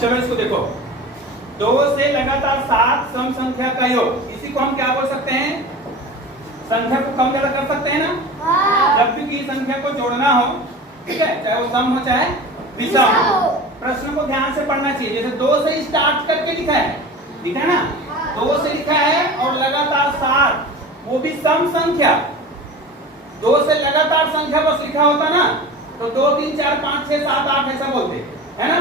चलो इसको देखो, 2 से लगातार 7 सम संख्या का योग, इसी को हम क्या बोल सकते हैं? संख्या को कम ज्यादा कर सकते हैं ना। जब भी किसी संख्या को जोड़ना हो, ठीक है, चाहे वो सम हो चाहे विषम हो, प्रश्न को ध्यान से पढ़ना चाहिए। जैसे 2 से स्टार्ट करके लिखा है ना, 2 से लिखा है और लगातार 7, वो भी सम संख्या। 2 से लगातार संख्या बस लिखा होता ना तो 2 3 4 5 6 7 8 ऐसा बोलते, है ना।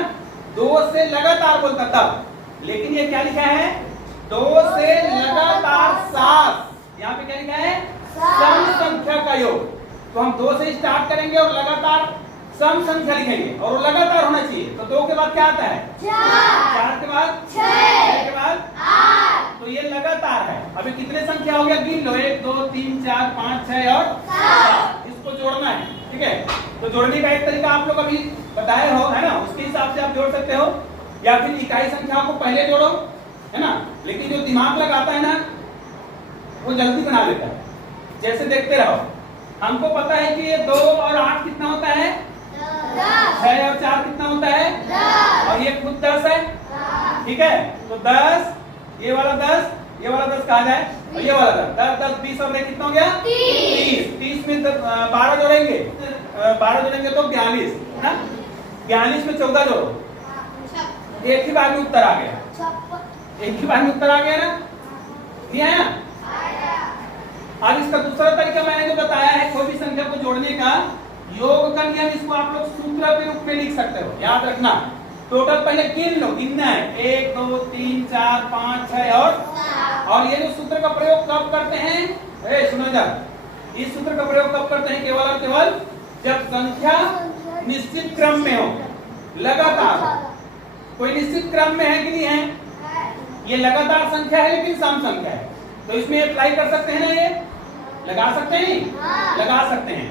2 से लगातार बोलता तब, लेकिन ये क्या लिखा है? 2 से लगातार 7, यहाँ पे क्या लिखा है? सम संख्या का योग। तो हम 2 से स्टार्ट करेंगे और लगातार सम संख्या लिखेंगे और वो लगातार होना चाहिए। तो 2 के बाद क्या आता है? 4 के बाद 6 के बाद 8। तो ये लगातार है। अभी कितने संख्या हो गया? गिन लो, 1 2 3 4 5 6 और 7। इसको जोड़ना है, ठीक है। तो जोड़ने का एक तरीका आप लोग अभी बताए हो, है ना, उसके हिसाब से आप जोड़ सकते हो, या फिर इकाई संख्या को पहले जोड़ो, है ना। लेकिन जो दिमाग लगाता है ना वो जल्दी बना लेता है। जैसे देखते रहो, हमको पता है कि ये 2 और 8 कितना होता है? 6 और 4 कितना होता है? और ये खुद 10 है, ठीक है। तो 10, ये वाला 10, ये वाला 10 कहा जाए, और ये वाला 10 10 20 और कितना हो गया? 30। 30 में 12 जोड़ेंगे, 12 जोड़ेंगे तो 42, है ना। 42 में 14 जोड़ो, एक ही बार में उत्तर आ गया। एक ही बार में उत्तर आ गया ना, नहीं आया? अब इसका दूसरा तरीका मैंने जो बताया है, कोई भी संख्या को जोड़ने का योग का नियम, इसको आप लोग सूत्र के रूप में लिख सकते हो। याद रखना, टोटल पहले गिन लो, गिनना है 1 2 3 4 5 6 और ये जो सूत्र का प्रयोग कब करते हैं? सुनो इधर, इस सूत्र का प्रयोग कब करते हैं? केवल और केवल जब संख्या निश्चित क्रम में हो, लगातार। कोई निश्चित क्रम में है कि नहीं है? ये लगातार संख्या है लेकिन सम संख्या है, तो इसमें अप्लाई कर सकते हैं ना, ये लगा सकते हैं, लगा सकते हैं।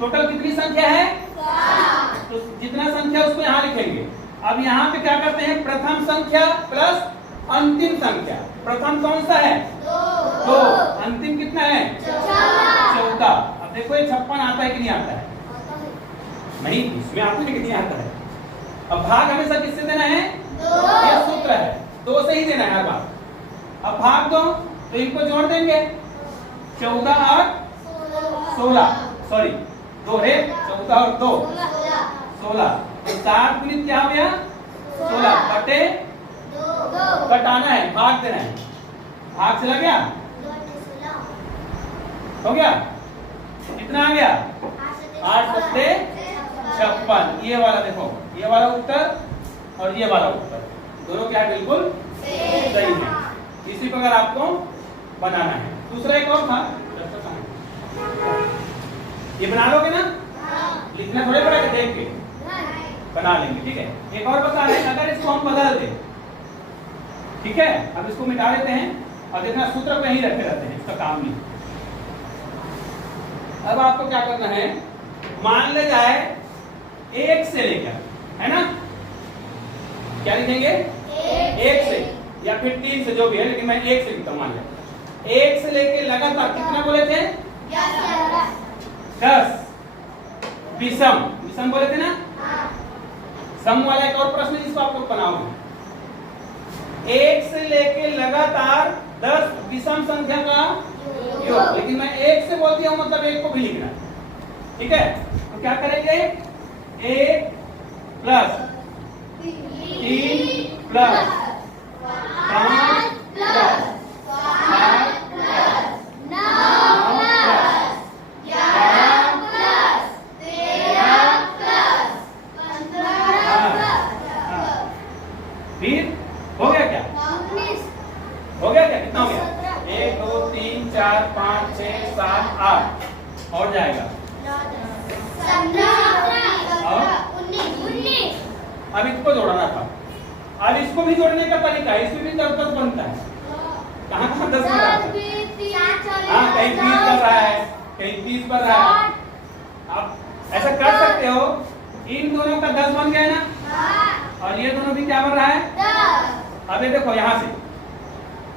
टोटल कितनी संख्या है? तो जितना संख्या उसको यहाँ लिखेंगे। अब यहाँ पे क्या करते हैं? प्रथम संख्या प्लस अंतिम संख्या। प्रथम कौन सा है? 2। अंतिम कितना है? 14। अब देखो ये 56 आता है कि नहीं आता है? नहीं, इसमें आता है कि नहीं आता है? अब भाग हमेशा किससे देना है? 2। ये सूत्र है, 2 से ही देना है हर बार। अब भाग दो तो इनको जोड़ देंगे, 14 और 16, सॉरी 2 है, 14 और 2 16। तो 7 गुणित क्या हो गया? 16 बटे 2। घटाना है, भाग देना है, भाग चला गया, हो गया, कितना आ गया? 8 बटे 56। ये वाला देखो, ये वाला उत्तर और ये वाला उत्तर दोनों क्या है? बिल्कुल सही है। इसी प्रकार आपको बनाना है। दूसरा एक और था, ये बना लोगे ना? लिखना थोड़े पड़ेगा, देख के बना लेंगे, ठीक है। एक और बता रहे हैं, अगर इसको हम बदल दें, ठीक है, अब इसको मिटा देते हैं और जितना सूत्र पे ही रखे रहते हैं, इसका काम नहीं। अब आपको क्या करना है? मान ले जाए 1 से लेकर, है ना, क्या लिखेंगे? 1 से या फिर 3 से, जो भी है, लेकिन मैं 1 से लिखता हूं। मान लिया 1 से लेके लगातार कितना बोले थे? 10 विषम, विषम बोले थे ना। सम वाला एक और प्रश्न जिसको आप लोग बनाओगे। 1 से लेके लगातार 10 विषम संख्या का योग, लेकिन मैं 1 से बोल दिया हूं, मतलब 1 को भी लिखना है, ठीक है। तो क्या करेंगे? 1 plus 3 plus 5 plus 7 plus 9 plus 11 plus 13 plus 15। फिर हो गया क्या? 19 हो गया क्या? कितना हो गया? 1 2 3 4 5 6 7 8 और जाएगा 19। अब इसको जोड़ना था। अब इसको भी जोड़ने का तरीका है, इसमें भी 10 बनता है। कहाँ 10 बन रहा है? हाँ, कहीं 20 बन रहा है, कहीं 30 बन रहा है। आप ऐसा कर सकते हो, इन दोनों का 10 बन गया ना, और ये दोनों भी क्या बन रहा है? 10। अब ये देखो यहाँ से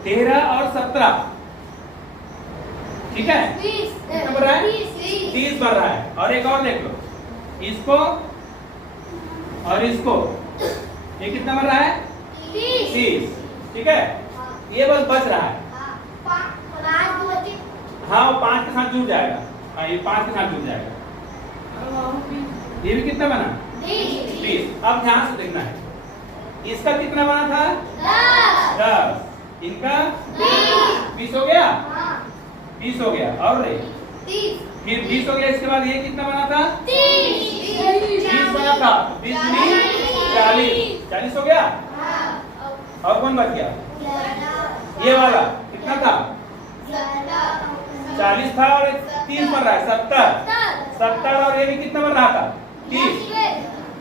13 और 17, ठीक है, कितना बन रहा है? 30 बन रहा है। और एक और देख लो, इसको और इसको ये कितना बन रहा है? 30। ठीक है, ये बस बच रहा है। हाँ, वो 5 के साथ जुड़ जाएगा। हाँ, ये 5 के साथ जुड़ जाएगा। ये भी कितना बना? 20। अब ध्यान से देखना है, इसका कितना बना था? 10। इनका 20 हो गया। 20 हो गया। और रे फिर 20 हो गया। इसके बाद ये कितना बना था? 30 बना था। 20 40। 40 हो गया। और कौन बच गया? ये वाला कितना था? 40 था और 30 बन रहा है 70। और ये भी कितना बन रहा था? 30।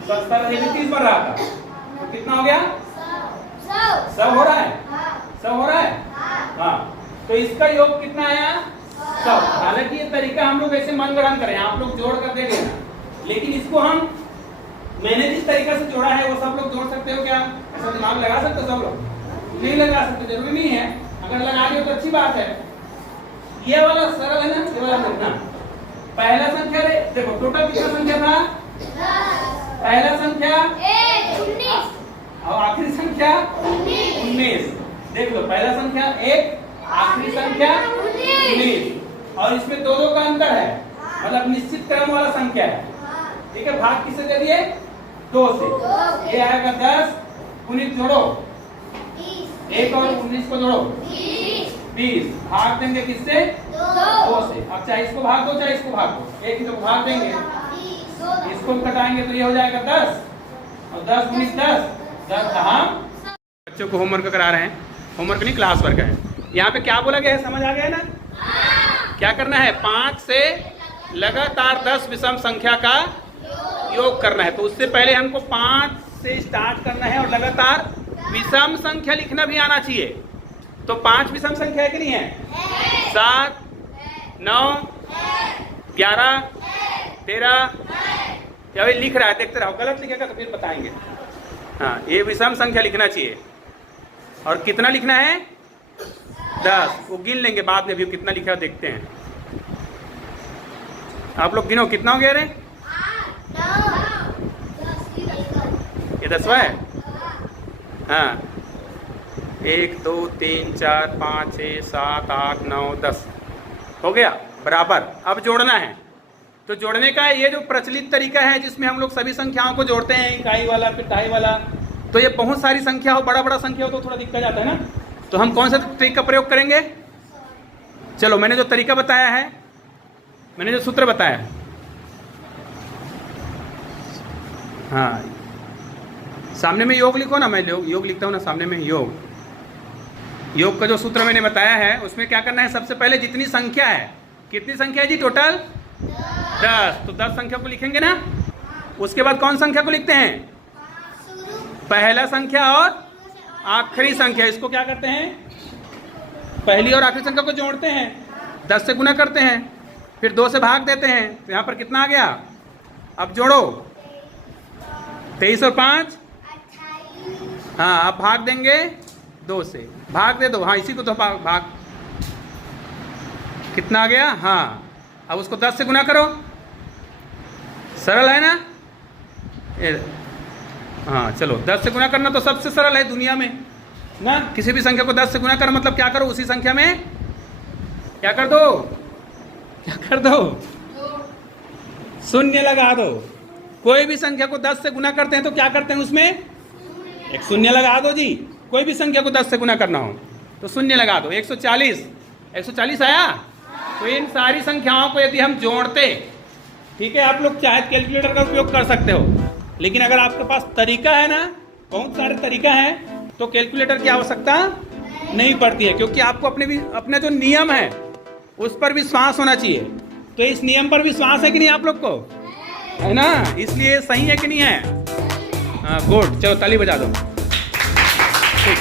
70 ये भी 30 बन रहा था। तो कितना हो गया? 100 हो रहा है। 100 हो रहा है। हाँ, तो इसका योग कितना आया? 100। हालांकि ये तरीका हम लोग ऐसे मन ग्रहण करें, आप लोग जोड़ कर देख लेना, लेकिन इसको हम मैंने जिस तरीका से जोड़ा है वो सब लोग जोड़ सकते हो क्या? ऐसा दिमाग लगा सकते हो सब लोग? नहीं लगा सकते, जरूरी नहीं है। अगर लगा लियो तो अच्छी बात है। ये वाला सरल है ना, ये वाला देखना। पहला संख्या रे, देखो टोटल कितना संख्या था? पहला संख्या 19 और आखिरी संख्या 19। देख लो, पहला संख्या 1, आखिरी संख्या 19। और इसमें 2 का अंतर है, मतलब निश्चित क्रम वाला संख्या है। ठीक है, भाग किससे दे दिए? 2 से। ये आएगा 10। 19 जोड़ो, 1 और 19 को जोड़ो, 20। भाग देंगे किससे? 2 से। अब चाहे इसको भाग दो चाहे इसको भाग दो, एक ही तो भाग देंगे। इसको घटाएंगे तो ये हो जाएगा 10 और 10 19 10 हम बच्चों को होमवर्क करा रहे हैं। होमवर्क नहीं, क्लास वर्क है। यहाँ पे क्या बोला गया है, समझ आ गया ना? क्या करना है? 5 से लगातार 10 विषम संख्या का योग करना है। तो उससे पहले हमको 5 से स्टार्ट करना है और लगातार विषम संख्या लिखना भी आना चाहिए। तो 5 विषम संख्या है कि नहीं है? 7 9 11 13। अभी लिख रहा है, देखते रहो, गलत लिखेगा तो फिर बताएंगे। हाँ, ये विषम संख्या लिखना चाहिए। और कितना लिखना है? 10। वो गिन लेंगे बाद में भी कितना लिखा है, देखते हैं। आप लोग गिनो, कितना हो गया रे? ये 10वां है। हाँ, 1 2 3 4 5 6 7 8 9 10 हो गया बराबर। अब जोड़ना है। तो जोड़ने का ये जो प्रचलित तरीका है जिसमें हम लोग सभी संख्याओं को जोड़ते हैं, इकाई वाला फिर दहाई वाला, तो ये बहुत सारी संख्या हो, बड़ा संख्या हो तो थोड़ा दिक्कत जाता है ना। तो हम कौन सा ट्रिक का प्रयोग करेंगे? चलो, मैंने जो तरीका बताया है, मैंने जो सूत्र बताया है, हाँ, सामने में योग लिखो ना, मैं योग लिखता हूँ ना, सामने में योग का जो सूत्र मैंने बताया है उसमें क्या करना है? सबसे पहले जितनी संख्या है, कितनी संख्या है जी टोटल? 10। तो 10 संख्या को लिखेंगे ना। उसके बाद कौन संख्या को लिखते हैं? पहला संख्या और आखिरी संख्या। इसको क्या करते हैं? पहली और आखिरी संख्या को जोड़ते हैं, 10 से गुना करते हैं, फिर 2 से भाग देते हैं। तो यहाँ पर कितना आ गया? अब जोड़ो, 23 और 5। हाँ, अब भाग देंगे 2 से, भाग दे दो। हाँ, इसी को तो भाग कितना आ गया? हाँ, अब उसको 10 से गुना करो। सरल है ना? हाँ, चलो, 10 से गुना करना तो सबसे सरल है दुनिया में ना। किसी भी संख्या को 10 से गुना कर, मतलब क्या करो? उसी संख्या में क्या कर दो? शून्य लगा दो। कोई भी संख्या को 10 से गुना करते हैं तो क्या करते हैं? उसमें एक शून्य लगा दो जी। कोई भी संख्या को 10 से गुना करना हो तो शून्य लगा दो। 140 आया। तो इन सारी संख्याओं को यदि हम जोड़ते, ठीक है, आप लोग चाहे कैलकुलेटर का उपयोग कर सकते हो, लेकिन अगर आपके पास तरीका है ना, बहुत सारे तरीका है, तो कैलकुलेटर की आवश्यकता नहीं पड़ती है, क्योंकि आपको अपने जो नियम है उस पर विश्वास होना चाहिए। तो इस नियम पर विश्वास है कि नहीं आप लोग को? है ना? इसलिए सही है कि नहीं है? हाँ, गुड। चलो ताली बजा दो। ठीक।